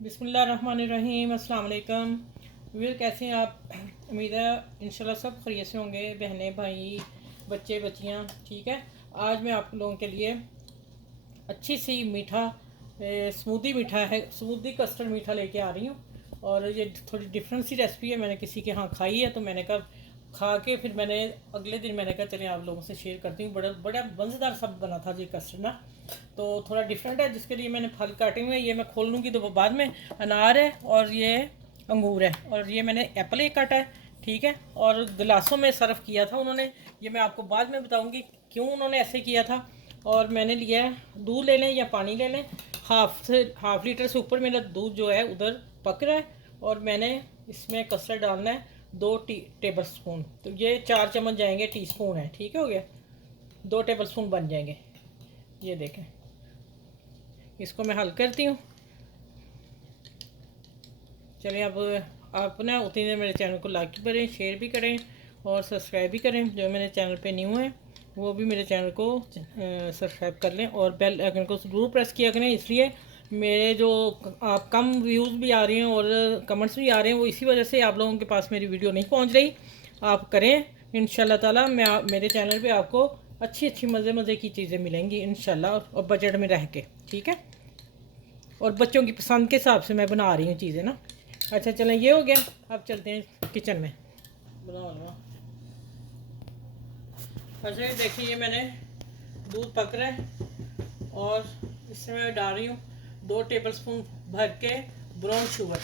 बिस्मिल्लाहिर्रहमानिर्रहीम। अस्सलाम वालेकुम। वीर, कैसे हैं आप? उम्मीद है इंशाल्लाह सब खैरियत से होंगे। बहनें भाई बच्चे बच्चियाँ ठीक है। आज मैं आप लोगों के लिए अच्छी सी मीठा स्मूदी मीठा है, स्मूदी कस्टर्ड मीठा लेके आ रही हूँ। और ये थोड़ी डिफरेंट सी रेसिपी है, मैंने किसी के यहाँ खाई है तो मैंने कहा खा के फिर मैंने अगले दिन मैंने कहा चलिए आप लोगों से शेयर करती हूँ। बड़ा बड़ा मज़ेदार सब बना था ये कस्टर्ड ना, तो थोड़ा डिफरेंट है जिसके लिए मैंने फल काटे हुए हैं। ये मैं खोल लूँगी तो वो बाद में। अनार है और ये अंगूर है और ये मैंने एप्पल एक काटा है, ठीक है। और गिलासों में सर्व किया था उन्होंने, ये मैं आपको बाद में बताऊँगी क्यों उन्होंने ऐसे किया था। और मैंने लिया है दूध ले लें या पानी ले लें, हाफ लीटर से ऊपर मेरा दूध जो है उधर पक रहा है। और मैंने इसमें कस्टर्ड डालना है 2 टेबल स्पून, तो ये 4 चम्मच जाएंगे, टीस्पून है, ठीक है, हो गया। 2 टेबल स्पून बन जाएंगे, ये देखें। इसको मैं हल करती हूँ। चलिए अब आप ना उतनी देर मेरे चैनल को लाइक करें, शेयर भी करें और सब्सक्राइब भी करें। जो मेरे चैनल पे न्यू है वो भी मेरे चैनल को सब्सक्राइब कर लें और बेल आइकन को ज़रूर प्रेस किया करें। इसलिए मेरे जो आप कम व्यूज़ भी आ रहे हैं और कमेंट्स भी आ रहे हैं, वो इसी वजह से आप लोगों के पास मेरी वीडियो नहीं पहुंच रही। आप करें इंशाल्लाह ताला। मेरे चैनल पे आपको अच्छी अच्छी मज़े मज़े की चीज़ें मिलेंगी इंशाल्लाह, और बजट में रह के, ठीक है। और बच्चों की पसंद के हिसाब से मैं बना रही हूँ चीज़ें ना। अच्छा चलें, ये हो गया। अब चलते हैं किचन में। बना लो। अच्छा ये देखिए, ये मैंने दूध पक रहा है और इसमें मैं डाल रही हूँ 2 टेबल स्पून भर के ब्राउन शुगर।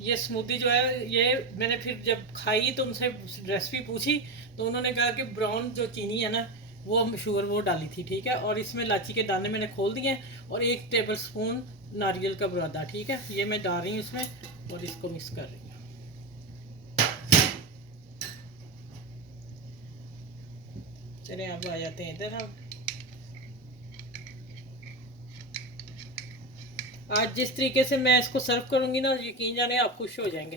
ये स्मूदी जो है, ये मैंने फिर जब खाई तो उनसे रेसिपी पूछी तो उन्होंने कहा कि ब्राउन जो चीनी है ना वो शुगर वो डाली थी, ठीक है। और इसमें इलायची के दाने मैंने खोल दिए हैं और 1 टेबल स्पून नारियल का बुरादा, ठीक है, ये मैं डाल रही हूँ इसमें और इसको मिक्स कर रही हूँ। चलिए अब आ जाते हैं इधर हम। आज जिस तरीके से मैं इसको सर्व करूंगी ना, यकीन जाने आप खुश हो जाएंगे।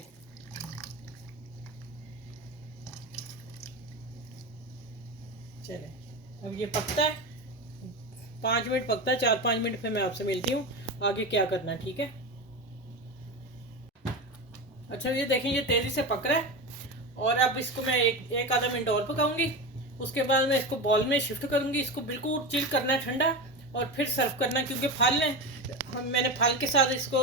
चले अब ये पकता है, 5 मिनट पकता है, 4-5 मिनट फिर मैं आपसे मिलती हूँ आगे क्या करना है, ठीक है। अच्छा ये देखें, ये तेज़ी से पक रहा है और अब इसको मैं एक आधा मिनट और पकाऊंगी। उसके बाद मैं इसको बॉल में शिफ्ट करूंगी। इसको बिल्कुल चिल करना है, ठंडा, और फिर सर्व करना है, क्योंकि फल है, मैंने फल के साथ इसको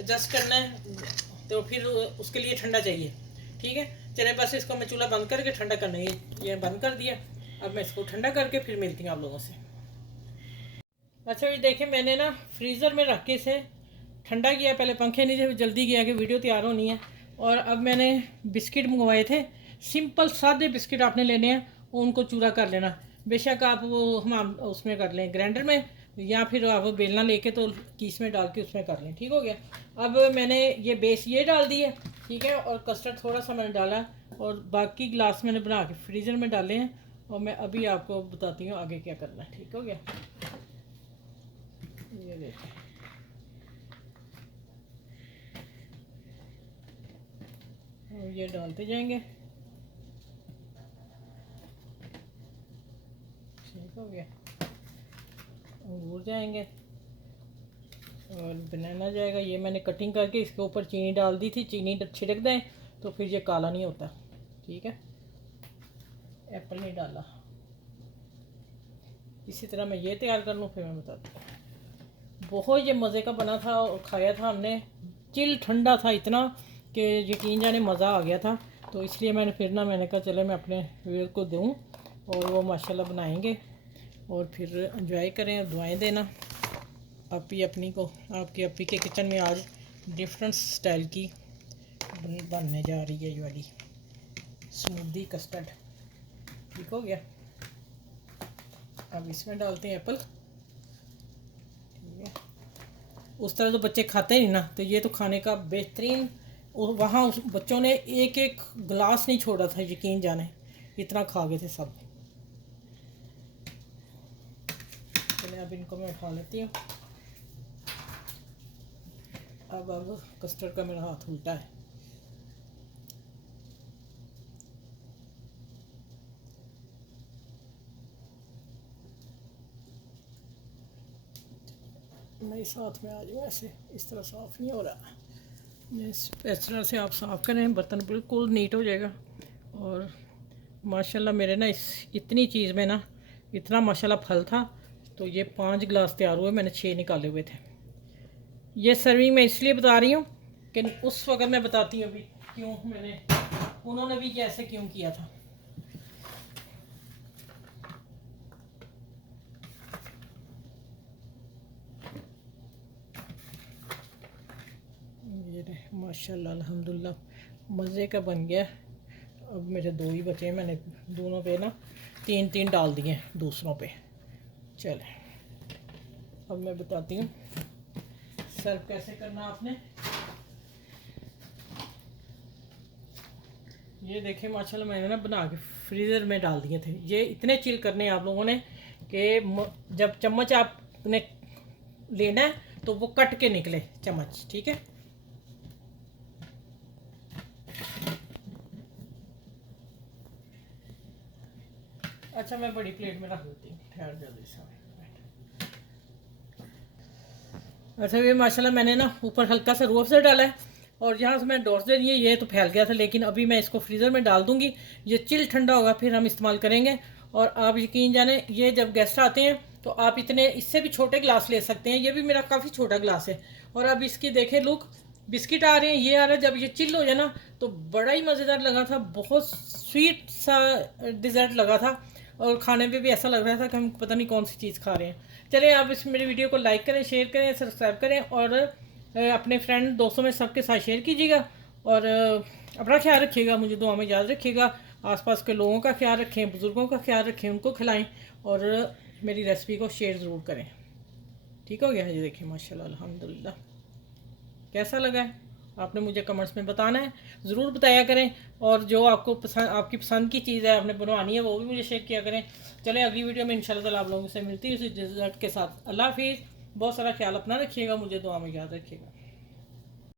एडजस्ट करना है, तो फिर उसके लिए ठंडा चाहिए, ठीक है। चले बस इसको मैं चूल्हा बंद करके ठंडा करना है, ये बंद कर दिया। अब मैं इसको ठंडा करके फिर मिलती हूँ आप लोगों से। अच्छा ये देखिए, मैंने ना फ्रीज़र में रख के इसे ठंडा किया, पहले पंखे नीचे जल्दी किया कि वीडियो तैयार होनी है। और अब मैंने बिस्किट मंगवाए थे, सिंपल सादे बिस्किट आपने लेने हैं, उनको चूरा कर लेना। बेशक आप वो हम उसमें कर लें ग्राइंडर में, या फिर आप बेलना लेके तो कीस में डाल के उसमें कर लें, ठीक हो गया। अब मैंने ये बेस ये डाल दी है, ठीक है, और कस्टर्ड थोड़ा सा मैंने डाला और बाकी गिलास मैंने बना के फ्रीज़र में डाले हैं। और मैं अभी आपको बताती हूँ आगे क्या करना है, ठीक हो गया। ये देखिए, और ये डालते जाएंगे, ठीक हो गया। अंगूर जाएंगे और बनाना जाएगा। ये मैंने कटिंग करके इसके ऊपर चीनी डाल दी थी, चीनी छिड़क दें तो फिर ये काला नहीं होता, ठीक है। एप्पल नहीं डाला। इसी तरह मैं ये तैयार कर लूँ फिर मैं बताती हूँ। बहुत ये मज़े का बना था और खाया था हमने, चिल ठंडा था इतना कि यकीन जाने मज़ा आ गया था। तो इसलिए मैंने फिर ना मैंने कहा चले मैं अपने व्यूअर को दूँ और वो माशाल्लाह बनाएंगे और फिर एंजॉय करें और दुआएं देना। अपी अपनी को, आपकी अपी के किचन में आज डिफरेंट स्टाइल की बनने जा रही है ये वाली स्मूदी कस्टर्ड, ठीक हो गया। अब इसमें डालते हैं एप्पल, ठीक है। उस तरह तो बच्चे खाते नहीं ना, तो ये तो खाने का बेहतरीन। वहाँ उस बच्चों ने एक एक गिलास नहीं छोड़ा था, यकीन जाने इतना खा गए थे सब। चलिए अब इनको मैं उठा लेती हूँ। अब कस्टर्ड का मेरा हाथ उल्टा है। मैं इस हाथ में आ जाऊँ, ऐसे इस तरह साफ नहीं हो रहा। इस तरह से आप साफ़ करें, बर्तन बिल्कुल नीट हो जाएगा। और माशाल्लाह मेरे ना इतनी चीज़ में ना इतना माशाल्लाह फल था, तो ये 5 गिलास तैयार हुए, मैंने 6 निकाले हुए थे। ये सर्विंग मैं इसलिए बता रही हूँ कि उस वक्त मैं बताती हूँ अभी क्यों उन्होंने भी कैसे क्यों किया था। ये माशाल्लाह अल्हम्दुलिल्लाह मज़े का बन गया। अब मेरे 2 ही बचे हैं, मैंने दोनों पे ना 3-3 डाल दिए हैं दूसरों पे। चले अब मैं बताती हूँ सर्व कैसे करना आपने। ये देखें माशाल्लाह मैंने ना बना के फ्रीज़र में डाल दिए थे। ये इतने चिल करने हैं आप लोगों ने कि जब चम्मच आपने लेना है तो वो कट के निकले चम्मच, ठीक है। अच्छा मैं बड़ी प्लेट में रख देती हूँ, ठहर जल्दी से। अच्छा ये माशाल्लाह मैंने ना ऊपर हल्का सा रूह अफ़ज़ा डाला है और यहाँ से मैंने डॉट्स दे दिए। ये तो फैल गया था, लेकिन अभी मैं इसको फ्रीज़र में डाल दूँगी। ये चिल ठंडा होगा फिर हम इस्तेमाल करेंगे। और आप यकीन जाने ये जब गेस्ट आते हैं तो आप इतने इससे भी छोटे गिलास ले सकते हैं। ये भी मेरा काफ़ी छोटा गिलास है। और अब इसकी देखें लुक, बिस्किट आ रहे हैं, ये आ रहा है। जब ये चिल हो जाए ना तो बड़ा ही मज़ेदार लगा था, बहुत स्वीट सा डिज़र्ट लगा था और खाने में भी ऐसा लग रहा था कि हम पता नहीं कौन सी चीज़ खा रहे हैं। चलें आप इस मेरी वीडियो को लाइक करें, शेयर करें, सब्सक्राइब करें और अपने फ्रेंड दोस्तों में सबके साथ शेयर कीजिएगा। और अपना ख्याल रखिएगा, मुझे दुआ में याद रखिएगा। आसपास के लोगों का ख्याल रखें, बुज़ुर्गों का ख्याल रखें, उनको खिलाएं और मेरी रेसिपी को शेयर ज़रूर करें। ठीक हो गया? ये देखिए माशाल्लाह अल्हम्दुलिल्लाह। कैसा लगा है आपने मुझे कमेंट्स में बताना है, ज़रूर बताया करें। और जो आपको पसंद, आपकी पसंद की चीज़ है आपने बनवानी है, वो भी मुझे शेयर किया करें। चलें अगली वीडियो में इंशाल्लाह आप लोगों से मिलती है उसी डिज़र्ट के साथ। अल्लाह हाफिज़। बहुत सारा ख्याल अपना रखिएगा, मुझे दुआ में याद रखिएगा।